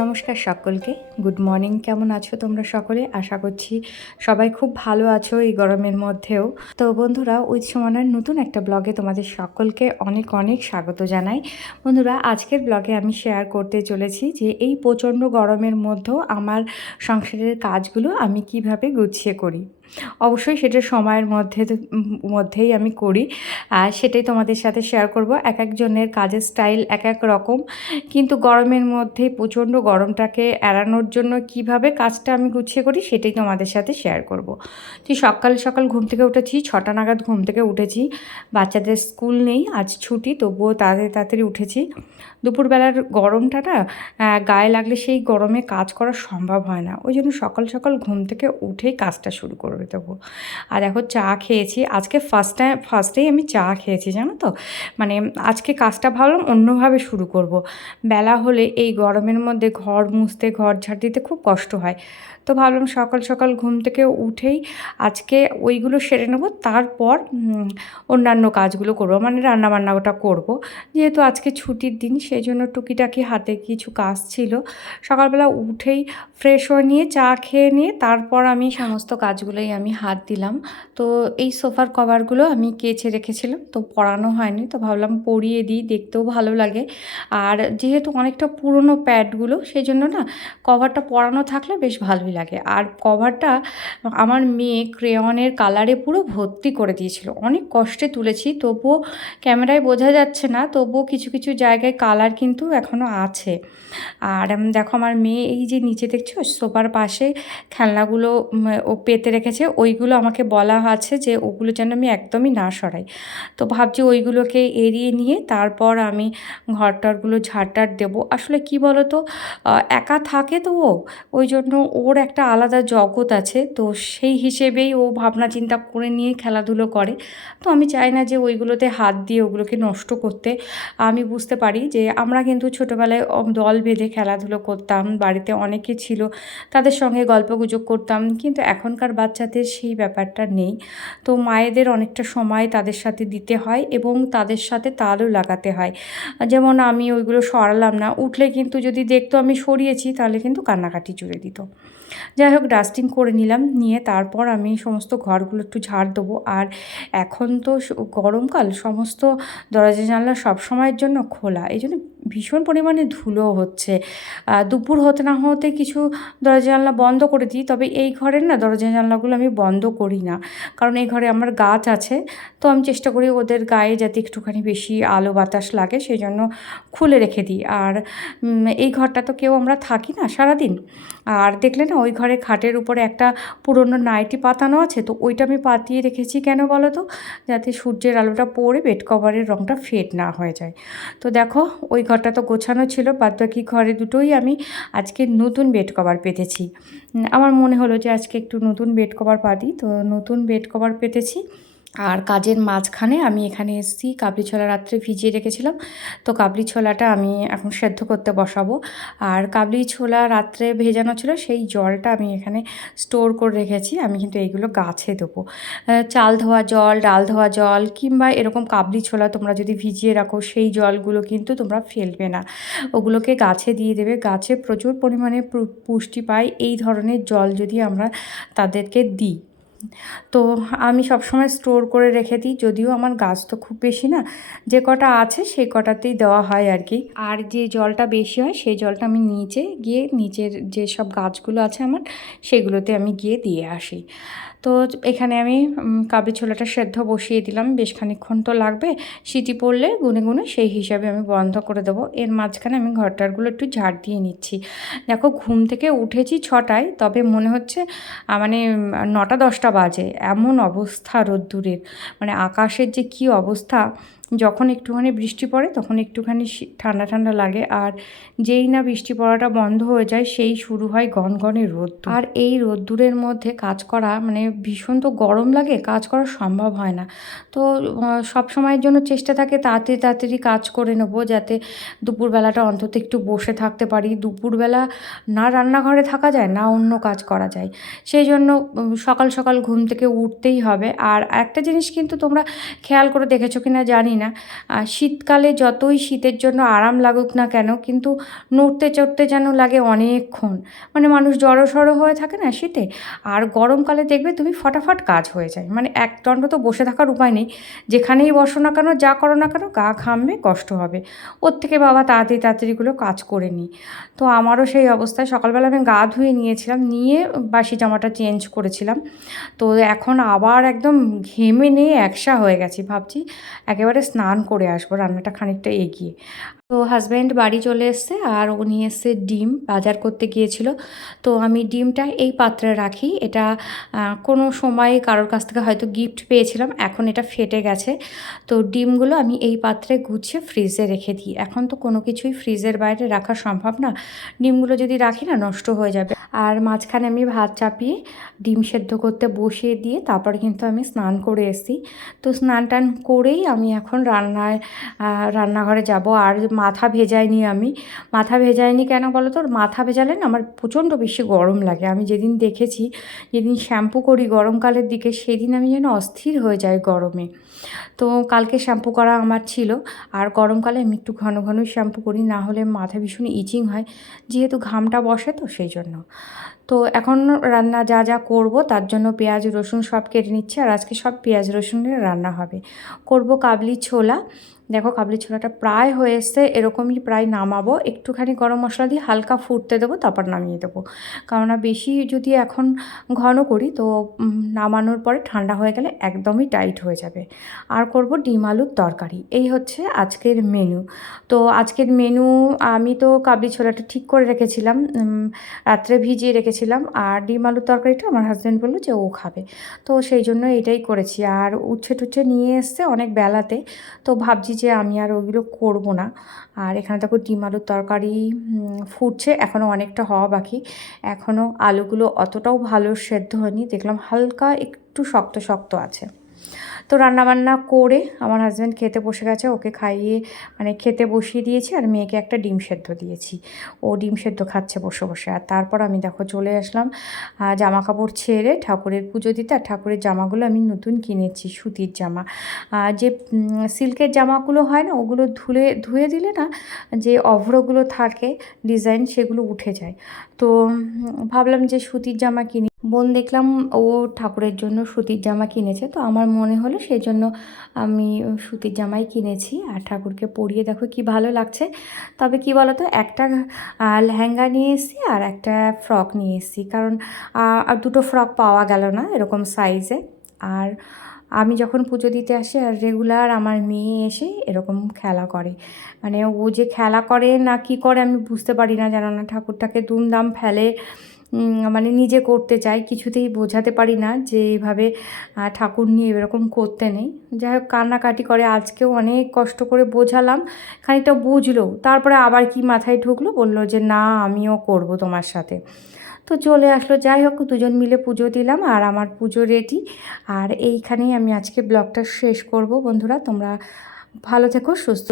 নমস্কার সকলকে। Good morning. কেমন আছো তোমরা সকলে? আশা করছি সবাই খুব ভালো আছো এই গরমের মধ্যেও। তো বন্ধুরা, উইথ সুমনার নতুন একটা ব্লগে তোমাদের সকলকে অনেক অনেক স্বাগত জানাই। বন্ধুরা, আজকের ব্লগে আমি শেয়ার করতে চলেছি যে এই প্রচণ্ড গরমের মধ্যেও আমার সংসারের কাজগুলো আমি কিভাবে গুছিয়ে করি। অবশ্যই সেটা সময়ের মধ্যেই আমি করি, আর সেটাই তোমাদের সাথে শেয়ার করব। এক একজনের কাজের স্টাইল এক এক রকম, কিন্তু গরমের মধ্যে প্রচণ্ড গরমটাকে এড়ানোর জন্য কিভাবে কাজটা আমি গুছিয়ে করি সেটাই তোমাদের সাথে শেয়ার করব। তো সকাল সকাল ঘুম থেকে উঠেছি, 6টা নাগাদ ঘুম থেকে উঠেছি। বাচ্চাদের স্কুল নেই, আজ ছুটি, তবুও তাড়াতাড়ি তাড়াতাড়ি উঠেছি। দুপুরবেলার গরমটা না গায়ে লাগলে সেই গরমে কাজ করা সম্ভব হয় না, ওই জন্য সকাল সকাল ঘুম থেকে উঠেই কাজটা শুরু করে দেবো। আর দেখো, চা খেয়েছি আজকে ফার্স্টেই আমি চা খেয়েছি, জানো তো। মানে আজকে কাজটা ভাবলাম অন্যভাবে শুরু করব। বেলা হলে এই গরমের মধ্যে ঘর মুছতে, ঘর ঝাড় দিতে খুব কষ্ট হয়। তো ভাবলাম সকাল সকাল ঘুম থেকে উঠেই আজকে ওইগুলো সেরে নেব, তারপর অন্যান্য কাজগুলো করব, মানে রান্নাবান্নাটা করব। যেহেতু আজকে ছুটির দিন, সেই জন্য টুকিটাকি হাতে কিছু কাজ ছিল। সকালবেলা উঠেই ফ্রেশ হয়ে নিয়ে চা খেয়ে নিয়ে তারপর আমি সমস্ত কাজগুলোই আমি হাত দিলাম। তো এই সোফার কভারগুলো আমি কেচে রেখেছিলাম, তো পরানো হয়নি, তো ভাবলাম পরিয়ে দিই, দেখতেও ভালো লাগে। আর যেহেতু অনেকটা পুরনো প্যাডগুলো, সেই জন্য না কভারটা পরানো থাকলে বেশ ভালোই লাগে। আর কভারটা আমার মেয়ে ক্রেয়নের কালারে পুরো ভর্তি করে দিয়েছিল, অনেক কষ্টে তুলেছি, তবুও ক্যামেরায় বোঝা যাচ্ছে না, তবুও কিছু কিছু জায়গায় কালার কিন্তু এখনও আছে। আর দেখো, আমার মেয়ে এই যে নিচে দেখছো সোফার পাশে খেলনাগুলো ও পেতে রেখেছে, ওইগুলো আমাকে বলা আছে যে ওগুলো যেন আমি একদমই না সরাই। তো ভাবছি ওইগুলোকে এড়িয়ে নিয়ে তারপর আমি ঘরটরগুলো ঝাড়টার দেবো। আসলে কি বলো তো, একা থাকে তো ওই জন্য ওর একটা আলাদা জগৎ আছে, তো সেই হিসেবেই ও ভাবনা চিন্তা করে নিয়ে খেলাধুলো করে। তো আমি চাই না যে ওইগুলোতে হাত দিয়ে ওগুলোকে নষ্ট করতে। আমি বুঝতে পারি যে আমরা কিন্তু ছোটোবেলায় দল বেঁধে খেলাধুলো করতাম, বাড়িতে অনেকে ছিল, তাদের সঙ্গে গল্পগুজব করতাম, কিন্তু এখনকার বাচ্চাদের সেই ব্যাপারটা নেই। তো মায়েদের অনেকটা সময় তাদের সাথে দিতে হয় এবং তাদের সাথে তালও লাগাতে হয়। যেমন আমি ওইগুলো সরালাম না, উঠলে কিন্তু যদি দেখতো আমি সরিয়েছি তাহলে কিন্তু কান্নাকাটি জুড়ে দিত। যাই হোক, ডাস্টিং করে নিলাম, নিয়ে তারপর আমি সমস্ত ঘরগুলো একটু ঝাড় দেবো। আর এখন তো গরমকাল, সমস্ত দরজা জানলা সবসময়ের জন্য খোলা, এই জন্য ভীষণ পরিমাণে ধুলো হচ্ছে। দুপুর হতে না হতে কিছু দরজা জানলা বন্ধ করে দিই, তবে এই ঘরের না দরজা জানলাগুলো আমি বন্ধ করি না, কারণ এই ঘরে আমার গাছ আছে। তো আমি চেষ্টা করি ওদের গায়ে যাতে একটুখানি বেশি আলো বাতাস লাগে, সেই জন্য খুলে রেখে দিই। আর এই ঘরটা তো কেউ আমরা থাকি না সারাদিন। আর দেখলে না, ওই ঘরে খাটের উপরে একটা পুরনো নাইটি পাতানো আছে, তো ওইটা আমি পাতিয়ে রেখেছি কেন বলো তো, যাতে সূর্যের আলোটা পড়ে বেড কভারের রঙটা ফেড না হয়ে যায়। তো দেখো, ওই ঘরটা তো গোছানো ছিল, বাদবাকি ঘরে দুটোই আমি আজকে নতুন বেড কভার পেতেছি। আমার মনে হলো যে আজকে একটু নতুন বেড কভার পাতি, তো নতুন বেড কভার পেতেছি। আর কাজের মাঝখানে আমি এখানে এসেছি, কাবলি ছোলা রাত্রে ভিজিয়ে রেখেছিলাম, তো কাবলি ছোলাটা আমি এখন সেদ্ধ করতে বসাবো। আর কাবলি ছোলা রাত্রে ভেজানো ছিল, সেই জলটা আমি এখানে স্টোর করে রেখেছি, আমি কিন্তু এইগুলো গাছে দেবো। চাল ধোয়া জল, ডাল ধোয়া জল, কিংবা এরকম কাবলি ছোলা তোমরা যদি ভিজিয়ে রাখো, সেই জলগুলো কিন্তু তোমরা ফেলবে না, ওগুলোকে গাছে দিয়ে দেবে। গাছে প্রচুর পরিমাণে পুষ্টি পায় এই ধরনের জল যদি আমরা তাদেরকে দিই। তো আমি সবসময় স্টোর করে রেখে দিই, যদিও আমার গাছ তো খুব বেশি না, যে কটা আছে সেই কটাতেই দেওয়া হয় আর কি। আর যে জলটা বেশি হয় সেই জলটা আমি নিচে গিয়ে, নিচের যে সব গাছগুলো আছে আমার, সেগুলোতে আমি গিয়ে দিয়ে আসি। তো এখানে আমি কাবলি ছোলাটা সেদ্ধ বসিয়ে দিলাম, বেশ খানিকক্ষণ তো লাগবে, সিটি পড়লে গুনে গুনে সেই হিসাবে আমি বন্ধ করে দেবো। এর মাঝখানে আমি ঘরটারগুলো একটু ঝাড় দিয়ে নিচ্ছি। দেখো, ঘুম থেকে উঠেছি 6টায়, তবে মনে হচ্ছে মানে 9টা-10টা বাজে, এমন অবস্থা রোদ্দুরের, মানে আকাশের যে কী অবস্থা। যখন একটুখানি বৃষ্টি পড়ে তখন একটুখানি ঠান্ডা ঠান্ডা লাগে, আর যেই না বৃষ্টি পড়াটা বন্ধ হয়ে যায় সেই শুরু হয় গনগনে রোদ্দুর। আর এই রোদ্দুরের মধ্যে কাজ করা মানে ভীষণ তো গরম লাগে, কাজ করা সম্ভব হয় না। তো সব সময়ের জন্য চেষ্টা থাকে তাড়াতাড়ি তাড়াতাড়ি কাজ করে নেবো, যাতে দুপুরবেলাটা অন্তত একটু বসে থাকতে পারি। দুপুরবেলা না রান্নাঘরে থাকা যায়, না অন্য কাজ করা যায়, সেই জন্য সকাল সকাল ঘুম থেকে উঠতেই হবে। আর একটা জিনিস কিন্তু তোমরা খেয়াল করে দেখেছো কি না জানি না। শীতকালে যতই শীতের জন্য আরাম লাগুক না কেন, কিন্তু নড়তে চড়তে যেন লাগে অনেকক্ষণ। মানে মানুষ জড়সড় হয়ে থাকে না শীতে। আর গরমকালে দেখবে তুমি ফটাফট কাজ হয়ে যায়। মানে একদণ্ড তো বসে থাকার উপায় নেই। যেখানেই বসো না কেন, যা করো না কেন, গা ঘামবে, কষ্ট হবে। ওর থেকে বাবা তাড়াতাড়ি তাড়াতাড়িগুলো কাজ করে নিই। তো আমারও সেই অবস্থায় সকালবেলা আমি গা ধুয়ে নিয়েছিলাম, নিয়ে বাসি জামাটা চেঞ্জ করেছিলাম। তো এখন আবার একদম ঘেমে নিয়ে একসা হয়ে গেছি। ভাবছি একেবারে স্নান করে আসবো, রান্নাটা খানিকটা এগিয়ে। তো হাজব্যান্ড বাড়ি চলে এসছে, আর ও নিয়ে এসছে ডিম, বাজার করতে গিয়েছিল। তো আমি ডিমটা এই পাত্রে রাখি। এটা কোনো সময় কারোর কাছ থেকে হয়তো গিফট পেয়েছিলাম, এখন এটা ফেটে গেছে। তো ডিমগুলো আমি এই পাত্রে গুছিয়ে ফ্রিজে রেখে দিই। এখন তো কোনো কিছুই ফ্রিজের বাইরে রাখা সম্ভব না। ডিমগুলো যদি রাখি না, নষ্ট হয়ে যাবে। আর মাঝখানে আমি ভাত চাপিয়ে ডিম সেদ্ধ করতে বসিয়ে দিয়ে তারপরে কিন্তু আমি স্নান করে এসেছি। তো স্নান টান করেই আমি এখন রান্নাঘরে যাব। আর মাথা ভেজাইনি আমি। মাথা ভেজাইনি কেন বলো তো? মাথা ভেজালে না আমার প্রচণ্ড বেশি গরম লাগে। আমি যেদিন দেখেছি, যেদিন শ্যাম্পু করি গরমকালের দিকে, সেদিন আমি যেন অস্থির হয়ে যাই গরমে। তো কালকে শ্যাম্পু করা আমার ছিল। আর গরমকালে আমি একটু ঘন ঘনই শ্যাম্পু করি, না হলে মাথা ভীষণ ইচিং হয়, যেহেতু ঘামটা বসে তো সেই জন্য। তো এখন রান্না যা যা করব তার জন্য পেঁয়াজ রসুন সব কেটে নিচ্ছি। আর আজকে সব পেঁয়াজ রসুনের রান্না হবে। করব কাবলি ছোলা। দেখো কাবলি ছোলাটা প্রায় হয়ে এসছে, এরকমই প্রায় নামাবো। একটুখানি গরম মশলা দিয়ে হালকা ফুটতে দেবো, তারপর নামিয়ে দেবো। কেননা বেশি যদি এখন ঘন করি তো নামানোর পরে ঠান্ডা হয়ে গেলে একদমই টাইট হয়ে যাবে। আর করব ডিম আলুর তরকারি। এই হচ্ছে আজকের মেনু। তো আজকের মেনু, আমি তো কাবলি ছোলাটা ঠিক করে রেখেছিলাম, রাত্রে ভিজিয়ে রেখেছিলাম। আর ডিম আলুর তরকারিটা আমার হাজব্যান্ড বললো যে ও খাবে, তো সেই জন্য এটাই করেছি। আর উচ্ছে টুচ্ছে নিয়ে এসছে অনেক বেলাতে, তো ভাবছি যে আমি আর ওইগুলো করবো না। আর এখানে দেখো ডিম আলুর তরকারি ফুটছে, এখনও অনেকটা হওয়া বাকি। এখনও আলুগুলো অতটাও ভালো সেদ্ধ হয়নি, দেখলাম হালকা একটু শক্ত শক্ত আছে। তো রান্নাবান্না করে আমার হাজব্যান্ড খেতে বসে গেছে, ওকে খাইয়ে মানে খেতে বসিয়ে দিয়েছি। আর মেয়েকে একটা ডিম সেদ্ধ দিয়েছি, ও ডিম সেদ্ধ খাচ্ছে বসে বসে। আর তারপর আমি দেখো চলে আসলাম জামা কাপড় ছেড়ে ঠাকুরের পুজো দিতে। আর ঠাকুরের জামাগুলো আমি নতুন কিনেছি, সুতির জামা। যে সিল্কের জামাগুলো হয় না, ওগুলো ধুয়ে দিলে না যে অভ্রগুলো থাকে ডিজাইন, সেগুলো উঠে যায়। তো ভাবলাম যে সুতির জামা কিনি। বোন দেখলাম ও ঠাকুরের জন্য সুতির জামা কিনেছে, তো আমার মনে হলো সেই জন্য আমি সুতির জামাই কিনেছি। আর ঠাকুরকে পরিয়ে দেখো কি ভালো লাগছে। তবে কি বলো তো, একটা লেহেঙ্গা নিয়ে এসেছি আর একটা ফ্রক নিয়ে এসেছি, কারণ আর দুটো ফ্রক পাওয়া গেল না এরকম সাইজে। আর আমি যখন পুজো দিতে আসি, আর রেগুলার আমার মেয়ে এসে এরকম খেলা করে, মানে ও যে খেলা করে না কি করে আমি বুঝতে পারি না, জানো না। ঠাকুরটাকে দুমদাম ফেলে, মানে নিজে করতে চাই, কিছুতেই বোঝাতে পারি না যে এইভাবে ঠাকুর নিয়ে এরকম করতে নেই। যাই হোক কান্নাকাটি করে, আজকেও অনেক কষ্ট করে বোঝালাম, খানিকটা বুঝলো, তারপরে আবার কি মাথায় ঢুকলো, বললো যে না আমিও করব তোমার সাথে। তো চলে আসলো। যাই হোক দুজন মিলে পুজো দিলাম, আর আমার পুজো রেডি। আর এইখানেই আমি আজকে ব্লগটা শেষ করব। বন্ধুরা তোমরা ভালো থেকো, সুস্থ